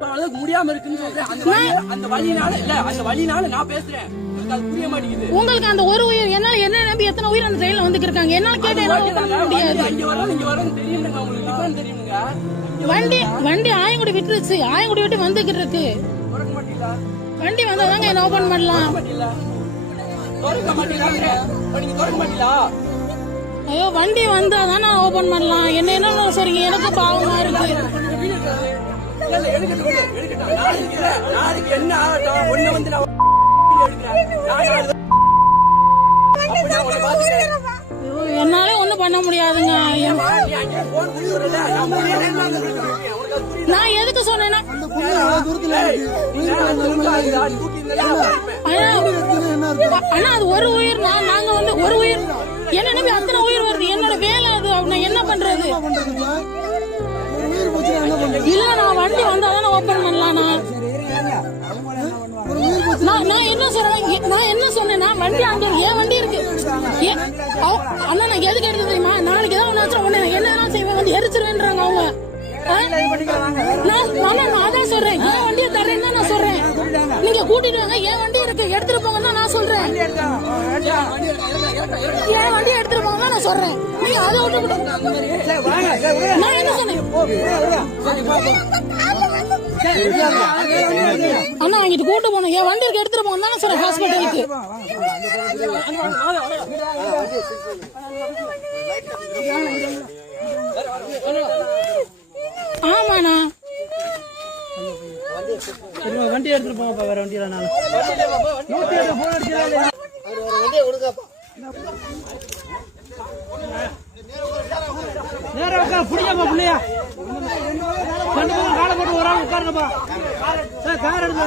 முடியாம இருக்குன்னு சொல்றேன். அந்த வழினால நான் பேசுறேன். புரிய மாட்டேங்குது. உங்களுக்கு அந்த ஒரு உயிர் என்னால என்ன நம்பி எத்தனை உயிர் அந்த ட்ரெயின்ல வந்துட்டு இருக்காங்க. என்னால கேட்டு என்ன முடியாது. இங்க வரணும் தெரியுங்க. உங்களுக்கு டிஃபரன்ஸ் தெரியுங்க. வண்டி ஆயங்குடி விட்டுருச்சு. ஆயங்குடி விட்டு வந்துகிட்டு இருக்கு. வண்டி வந்தாதாங்க என்ன ஓபன் பண்ணலாம். ஐயோ வண்டி வந்தாதான் நான் ஓபன் பண்ணலாம். என்ன சொல்றீங்க? எனக்கு பாவமா இருக்கு. என்னாலே ஒண்ணும் பண்ண முடியாதுங்க. நான் எதுக்கு சொன்னேன்னா ஆனா அது ஒரு உயிர். நாங்க வந்து ஒரு உயிர் என்ன நம்பி அத்தனை உயிர் வருது. என்னோட வேலை அது. நான் என்ன பண்றது? இல்ல நான் வண்டி வந்தாதான் ஓபன் பண்ணலாம். நான் என்ன சொன்னேன்னா வண்டி அங்க என் வண்டி இருக்கு. அண்ணா நான் எதுக்கு எடுத்து தெரியுமா? நாளைக்கு ஏதாவது ஒண்ணு என்ன செய்வேன் வந்து எரிச்சிருவேன்றாங்க அவங்க. நான் அதான் சொல்றேன். என் வண்டியை தரேன்னு தான் நான் சொல்றேன். நீங்க கூட்டிட்டு வாங்க. என் வண்டி இருக்கு எடுத்துட்டு போங்க தான் நான் சொல்றேன். என் வண்டியை எடுத்துட்டு போங்க தான் நான் சொல்றேன். நீங்க அதை விட்டு நான் என்ன சொன்னேன்? அண்ணா அங்கிட்டு கூட்டு போனோம். என் வண்டி இருக்கு எடுத்துட்டு போங்க தான் சொல்றேன். ஹாஸ்பிட்டலுக்கு ஆமாண்ணா வண்டி எடுத்துட்டு போங்கப்பா. வேற வண்டியில நேரம் உட்கார புடிங்கப்பா. பிள்ளையா ரெண்டு பேரும் காலை போட்டு ஒரு ஆள் உட்காருங்கப்பா. கார் எடுத்து